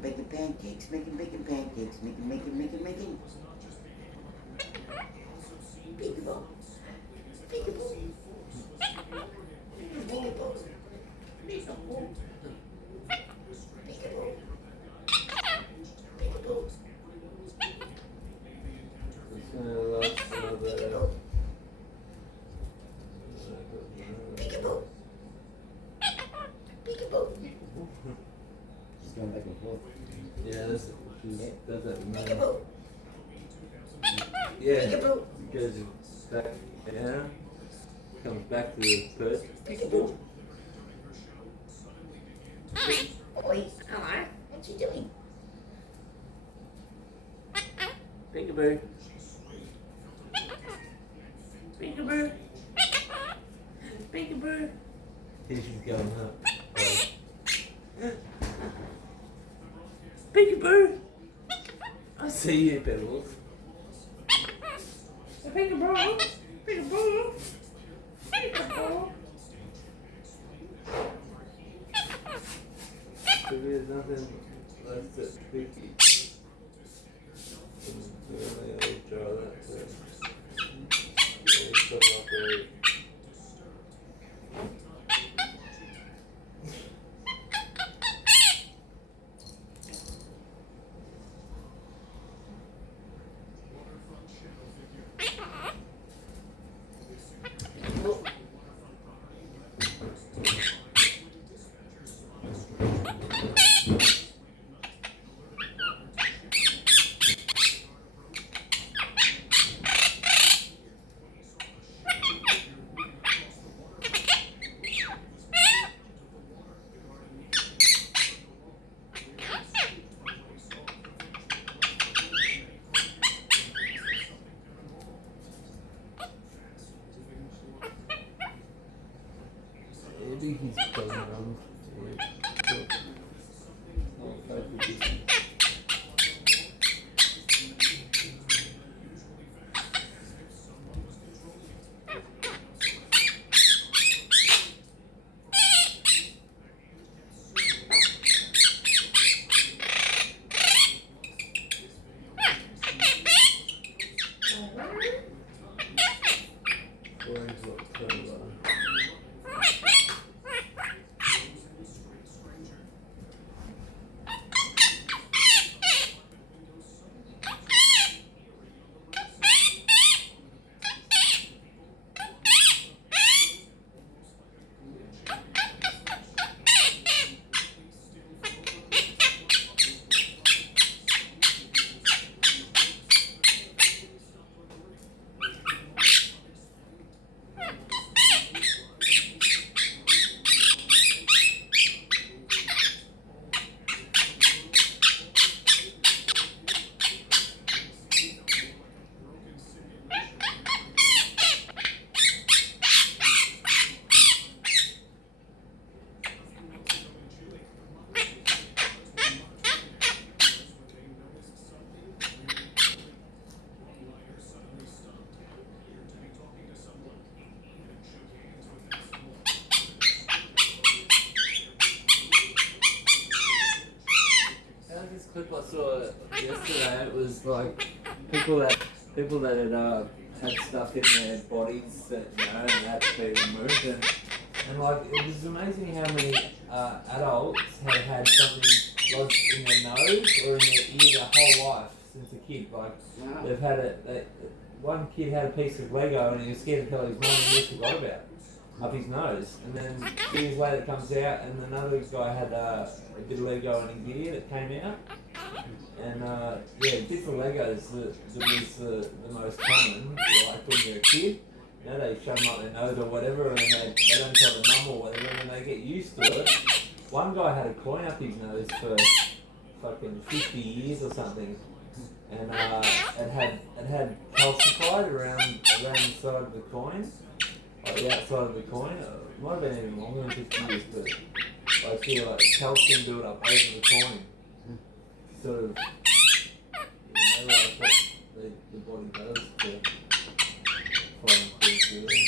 making bacon pancakes, making bacon pancakes, making. Peekaboo. Peekaboo. Peekaboo. Peekaboo. Peekaboo. Peekaboo. Peekaboo. Peekaboo. Peekaboo. She's going back and forth. Yeah, that's that. Peekaboo. Yeah, Peekaboo. goes back, yeah, comes back to the first. Peekaboo. Hi. Oi. Hello. What you doing? Peekaboo. Peekaboo. Peekaboo. Here she's going up. Peekaboo. I see you, Pebbles. Peekaboo. Peekaboo. Peekaboo. There's nothing left that's picky. I'll draw that. Stuff like that. Maybe he's going around. Clip I saw yesterday, it was like people that had stuff in their bodies that and had to be removed, and like it was amazing how many adults had something lodged in their nose or in their ear their whole life since a kid. Like they've had it. One kid had a piece of Lego and he was scared to tell his mum and he forgot about it up his nose, and then 2 years later it comes out, and another guy had a bit of Lego in his ear that came out. And bits of Legos that was the most common, like when you're a kid, you know, they shove them up their nose or whatever, and they don't tell the mum or whatever, and they get used to it. One guy had a coin up his nose for fucking 50 years or something, and it had calcified around the side of the coin, like the outside of the coin. It might have been even longer than 50 years, but I feel like calcium built up over the coin. Sort of, like what the body does to foreign things, really.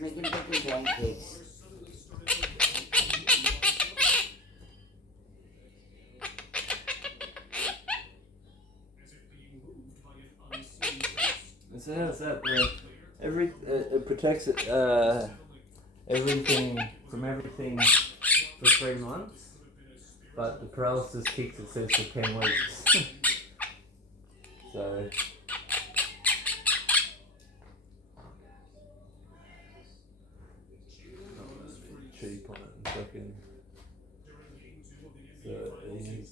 making bacon pancakes. So how's that? It protects everything from everything for 3 months, but the paralysis kicks it says for 10 weeks. So. Cheap on it and fucking. So it is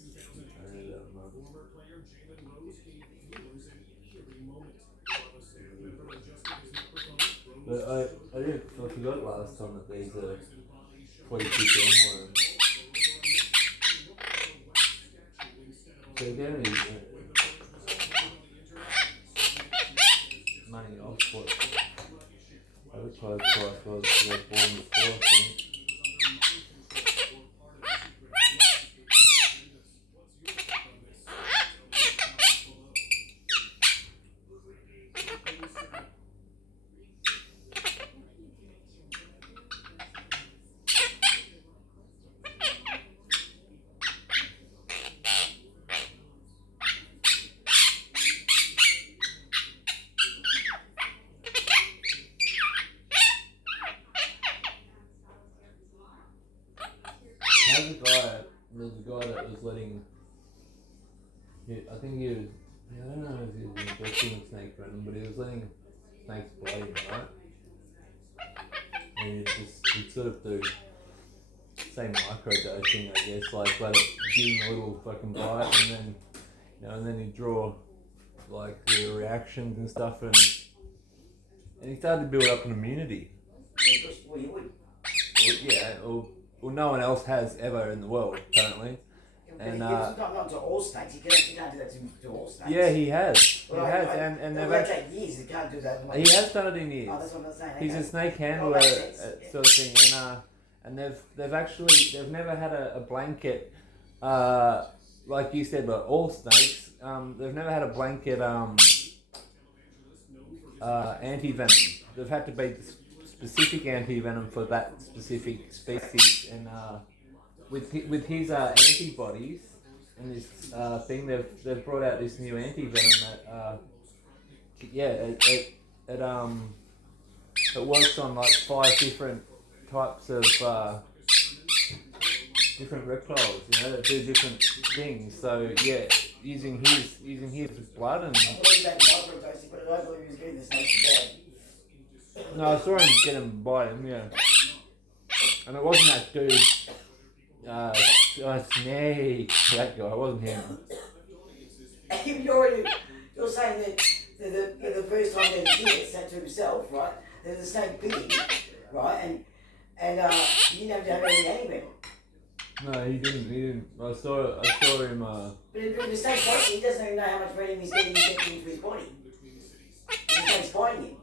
only that month. But I forgot last time that these are 42 worms. So again, money off what advertised price was for the born before, I think. There's a guy that was letting, I think he was, I don't know if he was injecting snake venom, but he was letting snakes bite him, right? And he'd sort of do, say microdosing, I guess, like let it give him a little fucking bite, and then, and then he'd draw, like, the reactions and stuff, and he started to build up an immunity. Well, you would. Well, no one else has ever in the world, apparently. And not to all snakes. You can't do that to all snakes. Yeah, he has. Well, and they've actually. Take years. You can't do that. He has done it in years. Oh, that's what I'm saying. He's a snake handler, sort of thing, and they've never had a blanket, like you said, but all snakes. They've never had a blanket anti-venom. They've had to be specific anti-venom for that specific species, and with his antibodies and this thing, they've brought out this new anti-venom that it works on like 5 different types of different reptiles, that do different things. So yeah, using his blood and. No, I saw him get him by him, yeah. And it wasn't that dude, Snake, that guy, it wasn't him. You're saying that the first time that he did it, said to himself, right, that the snake bit him, right, and he didn't have any anywhere. No, he didn't. I saw him, But the snake bites him, he doesn't even know how much venom he's getting injected into his body. The snake's biting him.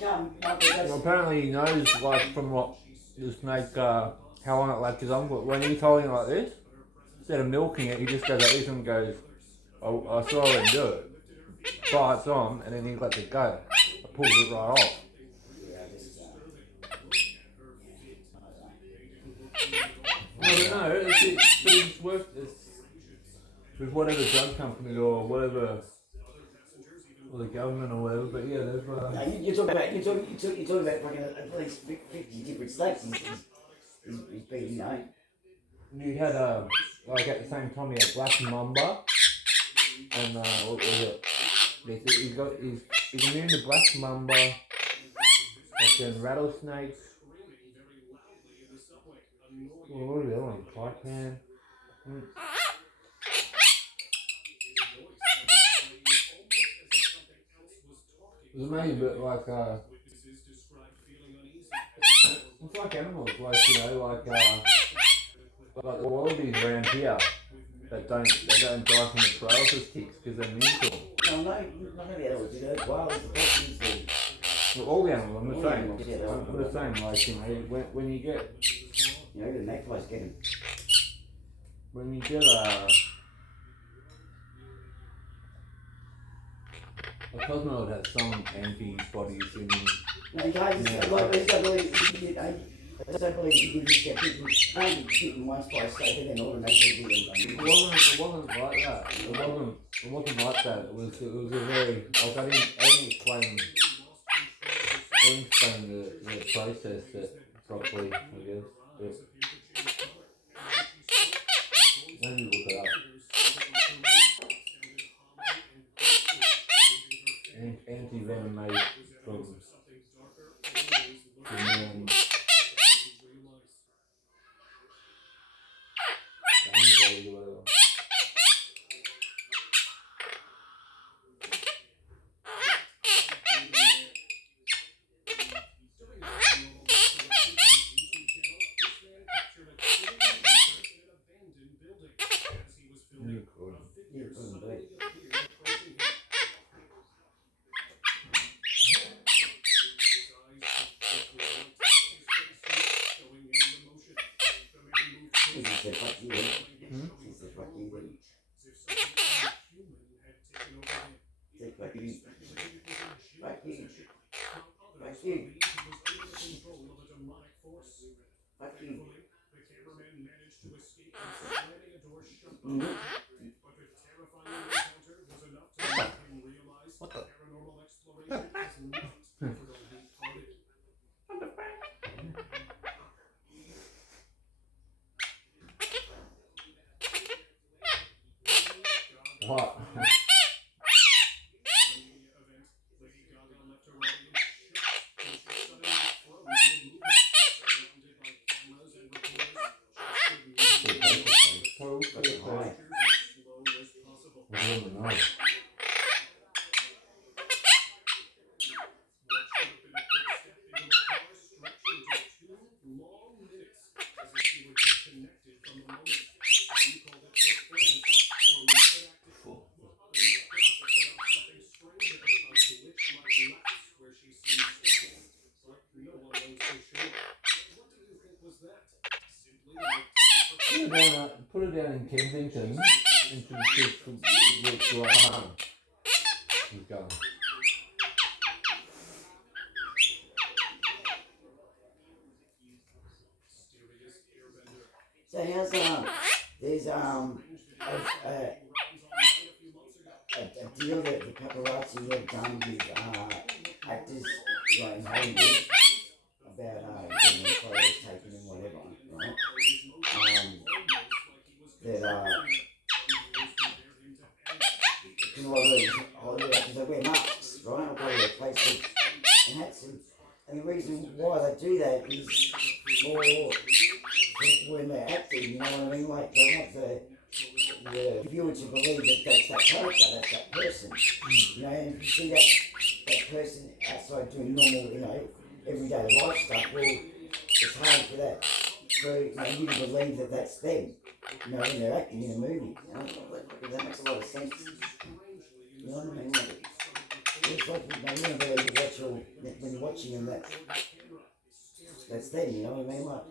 Well, apparently he knows, like, from what the snake, how long it latches on, but when he's holding it like this, instead of milking it, he just goes like this and goes, I saw him do it. Bites on, and then he lets it go. It pulls it right off. I don't know, it's worked with whatever drug company or whatever, or the government or whatever, but yeah, they've... You're talking about fucking at least 50 different states he's been, You had, like at the same time he had black mamba, and what was it? He's immune to black mamba, fucking rattlesnakes. What are the other ones? Python. It was amazing, but like, it's like animals, like, like the wallabies around here that don't die from the paralysis ticks because they're immune to them. No, none of the animals do that. Well, Well, all the animals, I'm the same, like, when you get... the magpies get him. When you get A Cosmo would have some antibodies in him. No, you can't just, Yeah. like, I just don't believe, I just don't believe you can just get people maybe bitten once by a snake and then automatically get them. It wasn't like that. It wasn't like that. It was a very, like I didn't explain the process properly, I guess. But maybe look it up. Anti-venom made from antibody or whatever. What? Put it down in Kensington and just look right home. He's gone. So how's there's a deal that the paparazzi have done with actors in Hollywood about getting photos taken and whatever, right? That a lot of these Hollywood actors, they wear masks, right? Or wear faces and hats, and the reason why they do that is for when they're acting, you know what I mean? Like they want the viewer to believe that that's that character, that's that person. You know, and if you see that person outside doing normal, you know, everyday life stuff, well, it's hard for that, for you to believe that that's them. You know, when they're acting in a movie. You know, that makes a lot of sense. You know what I mean? Like, it's like, you don't believe that when you're watching them, that's them, you know what I mean? Like,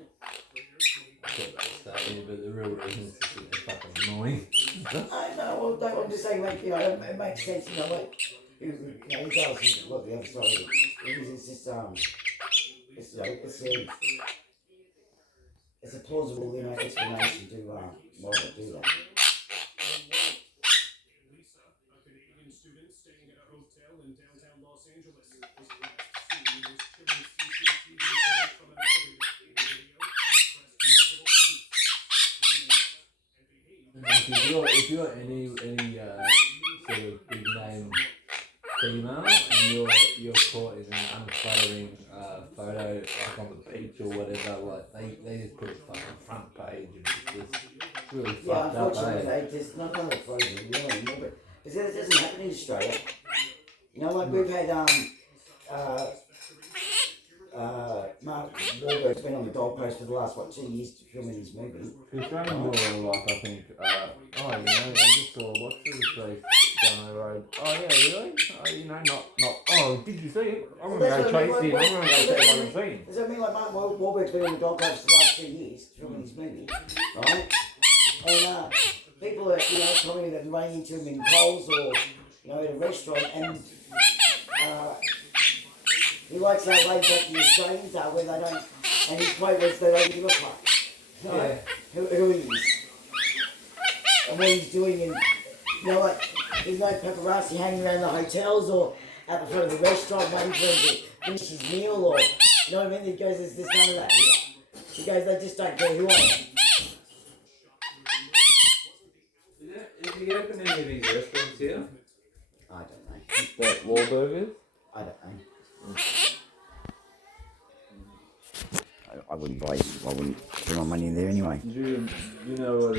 but the real reason is just that they're fucking annoying. I'm just saying, like, you know, it makes sense, you know, like, who does what the other side of it is. It's just, it's, you know, it's a plausible, you know, explanation to why they do that. If you're any sort of big name female and you're caught in an unflattering photo like on the beach or whatever, like they just put it fucking front page and it's really fucked up. Unfortunately, there's not another photo, you know anymore, but because that doesn't happen in Australia. You know, like we've had Mark Wahlberg's been on the Gold Coast for the last 2 years filming his movie. The Australian more like, I think, I just saw what's this place down the road. Oh yeah, really? Not. Oh, did you see it? I'm gonna go chase him. I'm gonna go take what I've seen. Does that mean like Mark Wahlberg's been on the Gold Coast for the last 2 years filming his movie, right? And people are, commenting that running into him in polls or you know, at a restaurant, and he likes that way back the Australians are, where they don't, and his quote was they don't give a fuck. You know, Yeah. who he is. And what he's doing, and, you know, like, there's no paparazzi hanging around the hotels or at the front of the restaurant waiting for him to finish his meal, or, you know what I mean? He goes, there's none of that here. He goes, they just don't care who I am. Is he open any of these restaurants here? I don't know. That Wahlburgers? I don't know. I wouldn't put my money in there anyway. Do you know what